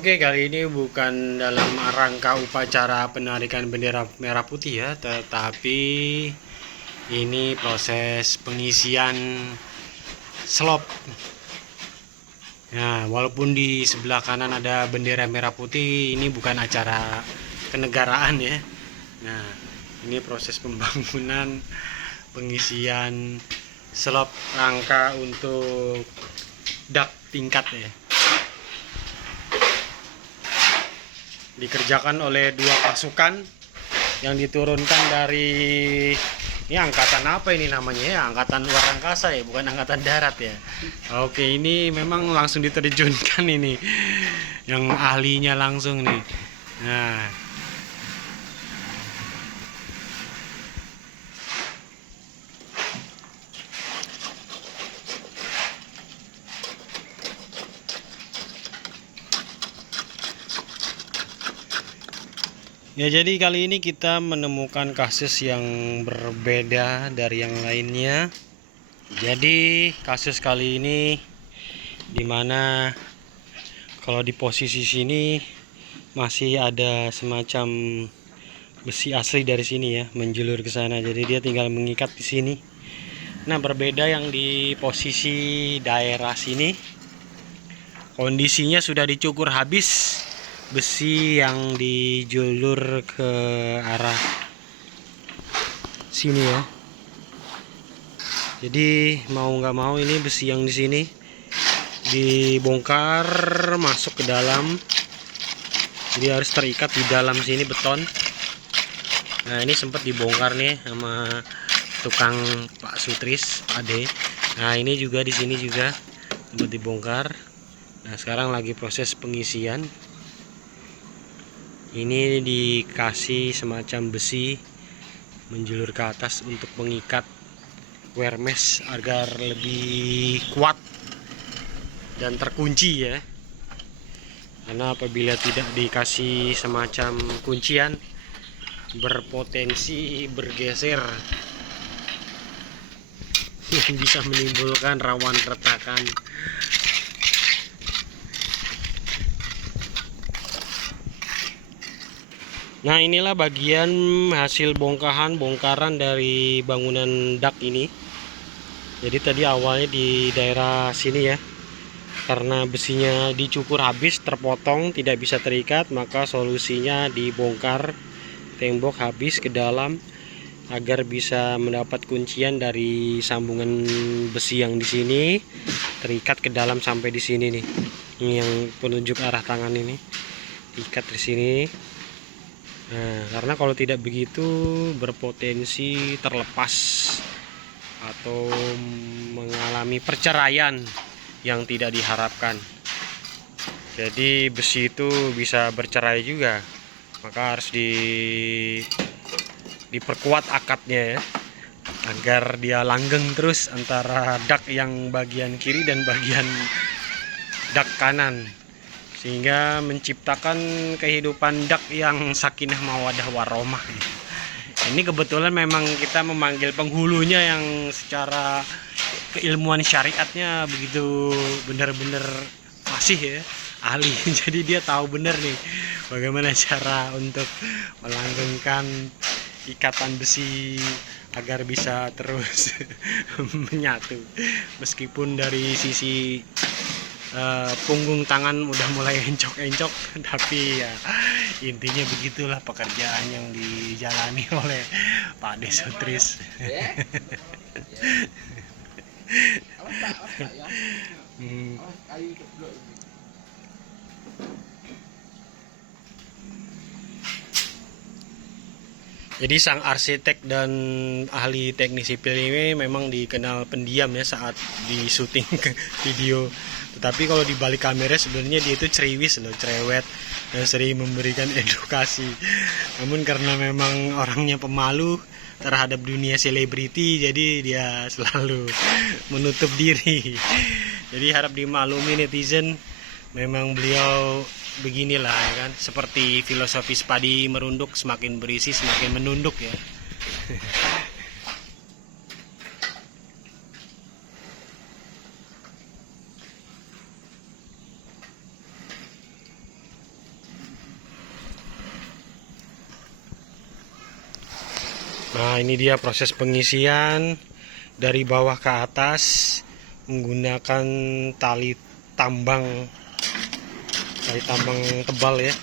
Oke, kali ini bukan dalam rangka upacara penarikan bendera merah putih ya, tetapi ini proses pengisian slop. Nah, walaupun di sebelah kanan ada bendera merah putih, ini bukan acara kenegaraan ya. Nah, ini proses pembangunan pengisian slop rangka untuk dak tingkat ya. Dikerjakan oleh dua pasukan yang diturunkan dari ini angkatan apa ini namanya ya, angkatan luar angkasa ya, bukan angkatan darat ya. Oke, ini memang langsung diterjunkan ini yang ahlinya langsung nih. Nah, ya, jadi kali ini kita menemukan kasus yang berbeda dari yang lainnya. Jadi kasus kali ini dimana kalau di posisi sini masih ada semacam besi asli dari sini ya, menjulur ke sana. Jadi dia tinggal mengikat di sini. Nah, berbeda yang di posisi daerah sini, kondisinya sudah dicukur habis besi yang dijulur ke arah sini ya. Jadi mau nggak mau ini besi yang di sini dibongkar masuk ke dalam. Jadi harus terikat di dalam sini beton. Nah, ini sempat dibongkar nih sama tukang Pak Sutris, Ade. Nah, ini juga di sini juga sempat dibongkar. Nah, sekarang lagi proses pengisian. Ini dikasih semacam besi menjulur ke atas untuk mengikat wear mesh agar lebih kuat dan terkunci ya. Karena apabila tidak dikasih semacam kuncian, berpotensi bergeser yang bisa menimbulkan rawan retakan. Nah, inilah bagian hasil bongkaran dari bangunan dak ini. Jadi tadi awalnya di daerah sini ya, karena besinya dicukur habis, terpotong, tidak bisa terikat, maka solusinya dibongkar tembok habis ke dalam agar bisa mendapat kuncian dari sambungan besi yang di sini, terikat ke dalam sampai di sini nih. Ini yang penunjuk arah tangan ini, diikat di sini. Nah, karena kalau tidak begitu berpotensi terlepas atau mengalami perceraian yang tidak diharapkan. Jadi besi itu bisa bercerai juga, maka harus diperkuat akadnya ya, agar dia langgeng terus antara dak yang bagian kiri dan bagian dak kanan, sehingga menciptakan kehidupan dak yang sakinah mawadah warahmah. Ini kebetulan memang kita memanggil penghulunya yang secara keilmuan syariatnya begitu benar-benar fasih ya, ahli. Jadi dia tahu benar nih bagaimana cara untuk melanggengkan ikatan besi agar bisa terus menyatu, meskipun dari sisi punggung tangan udah mulai encok-encok, tapi ya intinya begitulah pekerjaan yang dijalani oleh Pak De Sutris. Jadi sang arsitek dan ahli teknik sipil ini memang dikenal pendiam ya saat di syuting video. Tetapi kalau di balik kamera sebenarnya dia itu ceriwis loh, cerewet, dan sering memberikan edukasi. Namun karena memang orangnya pemalu terhadap dunia selebriti, jadi dia selalu menutup diri. Jadi harap dimaklumi netizen, memang beliau beginilah ya kan, seperti filosofis padi merunduk, semakin berisi semakin menunduk ya. Nah, ini dia proses pengisian dari bawah ke atas menggunakan tali tambang tebal ya,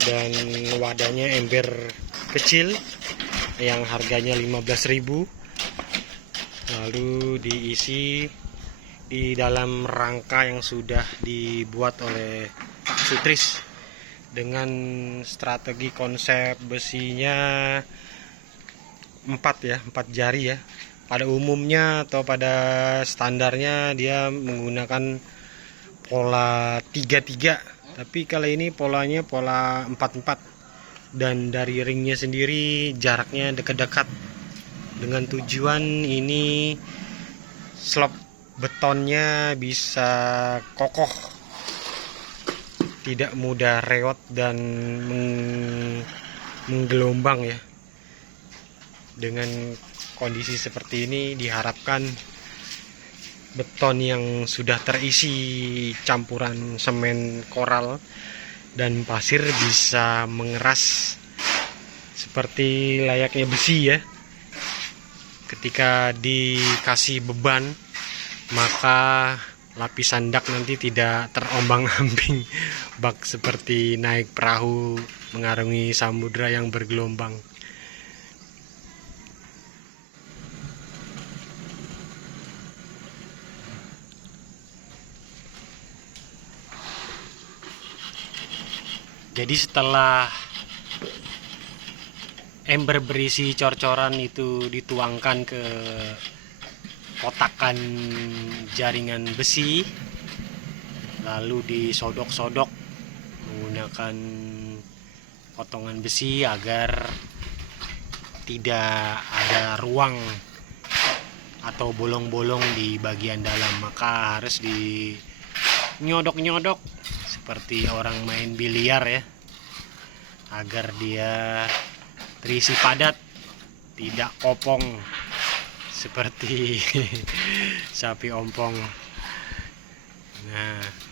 dan wadahnya ember kecil yang harganya 15.000, lalu diisi di dalam rangka yang sudah dibuat oleh Pak Sutris dengan strategi konsep besinya 4 jari ya. Pada umumnya atau pada standarnya dia menggunakan pola 3-3, tapi kali ini polanya pola 4-4, dan dari ringnya sendiri jaraknya dekat-dekat, dengan tujuan ini slop betonnya bisa kokoh, tidak mudah reot dan menggelombang ya. Dengan kondisi seperti ini diharapkan beton yang sudah terisi campuran semen koral dan pasir bisa mengeras seperti layaknya besi ya. Ketika dikasih beban, maka lapisan dak nanti tidak terombang-ambing bak seperti naik perahu mengarungi samudra yang bergelombang. Jadi setelah ember berisi cor-coran itu dituangkan ke kotakan jaringan besi, lalu disodok-sodok menggunakan potongan besi agar tidak ada ruang atau bolong-bolong di bagian dalam, maka harus dinyodok-nyodok seperti orang main biliar ya, agar dia terisi padat, tidak kopong seperti sapi ompong. Nah,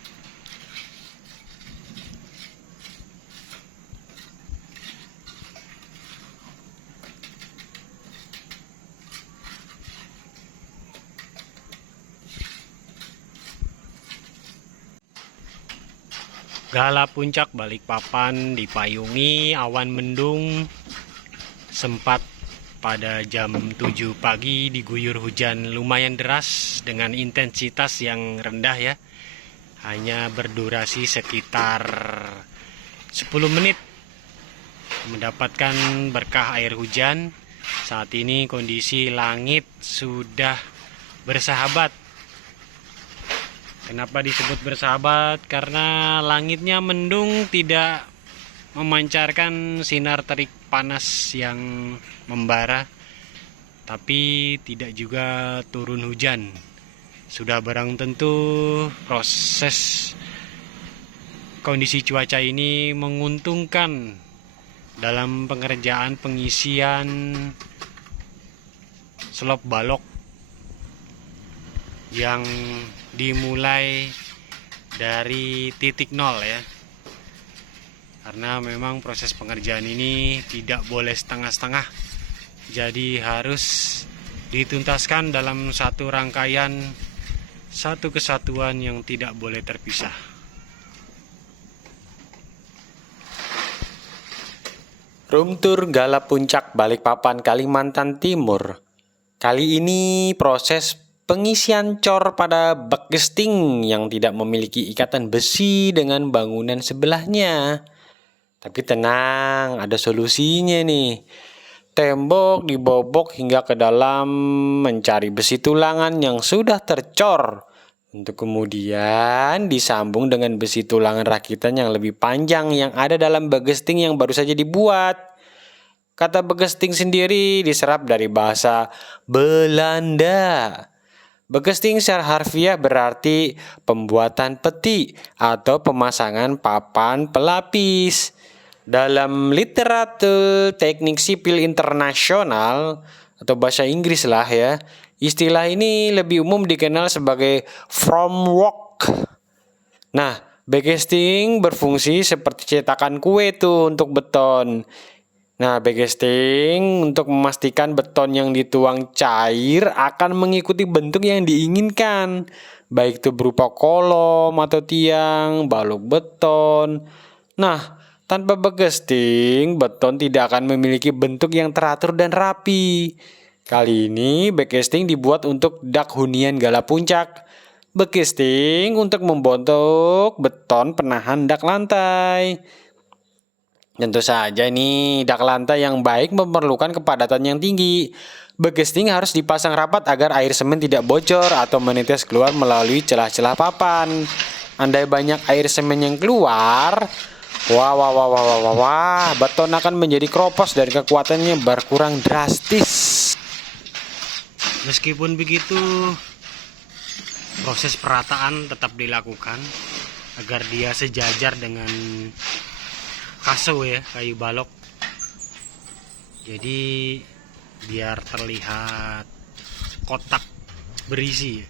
Gala Puncak Balikpapan dipayungi awan mendung, sempat pada jam 7 pagi diguyur hujan lumayan deras dengan intensitas yang rendah ya, hanya berdurasi sekitar 10 menit mendapatkan berkah air hujan. Saat ini kondisi langit sudah bersahabat. Kenapa disebut bersahabat? Karena langitnya mendung, tidak memancarkan sinar terik panas yang membara, tapi tidak juga turun hujan. Sudah barang tentu proses kondisi cuaca ini menguntungkan dalam pengerjaan pengisian slop balok yang dimulai dari titik nol ya, karena memang proses pengerjaan ini tidak boleh setengah-setengah, jadi harus dituntaskan dalam satu rangkaian, satu kesatuan yang tidak boleh terpisah. Room Tour Gala Puncak Balikpapan, Kalimantan Timur. Kali ini proses pengisian cor pada bak gesting yang tidak memiliki ikatan besi dengan bangunan sebelahnya. Tapi tenang, ada solusinya nih. Tembok dibobok hingga ke dalam mencari besi tulangan yang sudah tercor, untuk kemudian disambung dengan besi tulangan rakitan yang lebih panjang yang ada dalam bak gesting yang baru saja dibuat. Kata bak gesting sendiri diserap dari bahasa Belanda. Begesting secara harfiah berarti pembuatan peti atau pemasangan papan pelapis. Dalam literatur teknik sipil internasional atau bahasa Inggris lah ya, istilah ini lebih umum dikenal sebagai formwork. Nah, begesting berfungsi seperti cetakan kue tuh untuk beton. Nah, backcasting untuk memastikan beton yang dituang cair akan mengikuti bentuk yang diinginkan, baik itu berupa kolom atau tiang, balok beton. Nah, tanpa backcasting, beton tidak akan memiliki bentuk yang teratur dan rapi. Kali ini backcasting dibuat untuk dak hunian Gala Puncak. Backcasting untuk membentuk beton penahan dak lantai. Tentu saja nih, dak lantai yang baik memerlukan kepadatan yang tinggi. Backcasting harus dipasang rapat agar air semen tidak bocor atau menetes keluar melalui celah-celah papan. Andai banyak air semen yang keluar, wah, beton akan menjadi kropos dan kekuatannya berkurang drastis. Meskipun begitu, proses perataan tetap dilakukan agar dia sejajar dengan kaso ya, kayu balok. Jadi biar terlihat kotak berisi.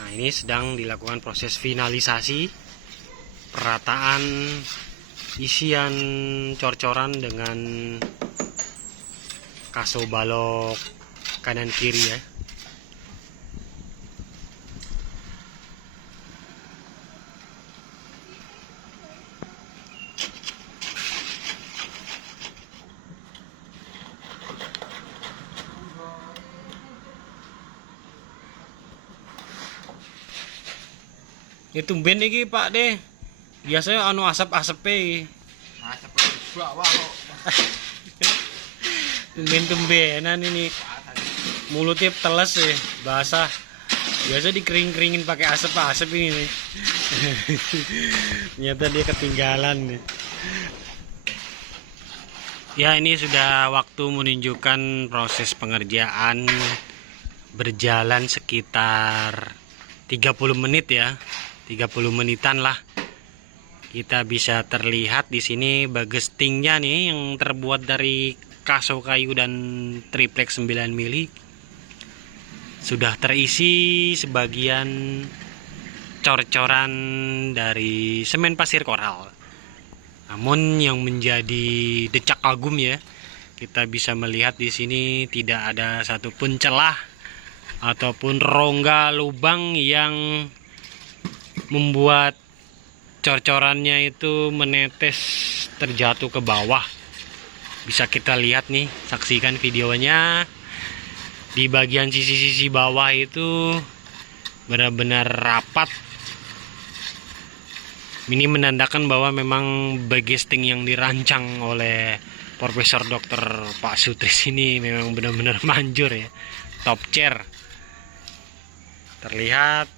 Nah, ini sedang dilakukan proses finalisasi perataan isian cor-coran dengan kaso balok kanan kiri ya. Itu tumben iki Pak deh. Biasanya anu asap-asepe. Asap juga wae kok. Tumben-tumbenan ini. Mulutnya teles ya, basah. Biasa dikering-keringin pakai asap ini nih. Ternyata dia ketinggalan nih. Ya, ini sudah waktu menunjukkan proses pengerjaan berjalan sekitar 30 menit ya. 30 menitan lah. Kita bisa terlihat di sini backcastingnya nih yang terbuat dari kaso kayu dan triplek 9 mili. Sudah terisi sebagian cor-coran dari semen pasir koral. Namun yang menjadi decak kagum ya, kita bisa melihat di sini tidak ada satupun celah ataupun rongga lubang yang membuat cor-corannya itu menetes terjatuh ke bawah. Bisa kita lihat nih, saksikan videonya. Di bagian sisi-sisi bawah itu benar-benar rapat. Ini menandakan bahwa memang backcasting yang dirancang oleh Profesor Dr. Pak Sutris ini memang benar-benar manjur ya. Top chair. Terlihat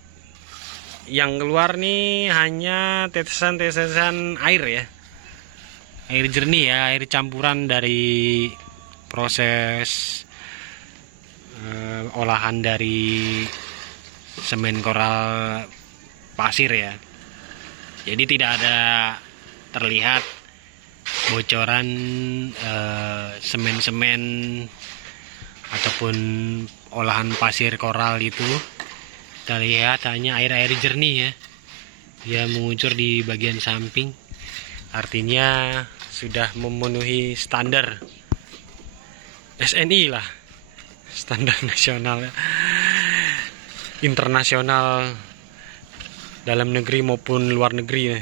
yang keluar nih hanya tetesan-tetesan air ya. Air jernih ya, air campuran dari proses olahan dari semen koral pasir ya. Jadi tidak ada terlihat bocoran semen-semen ataupun olahan pasir koral itu. Kita lihat hanya air-air jernih ya. Dia mengucur di bagian samping. Artinya sudah memenuhi standar SNI lah. Standar nasional internasional dalam negeri maupun luar negeri ya.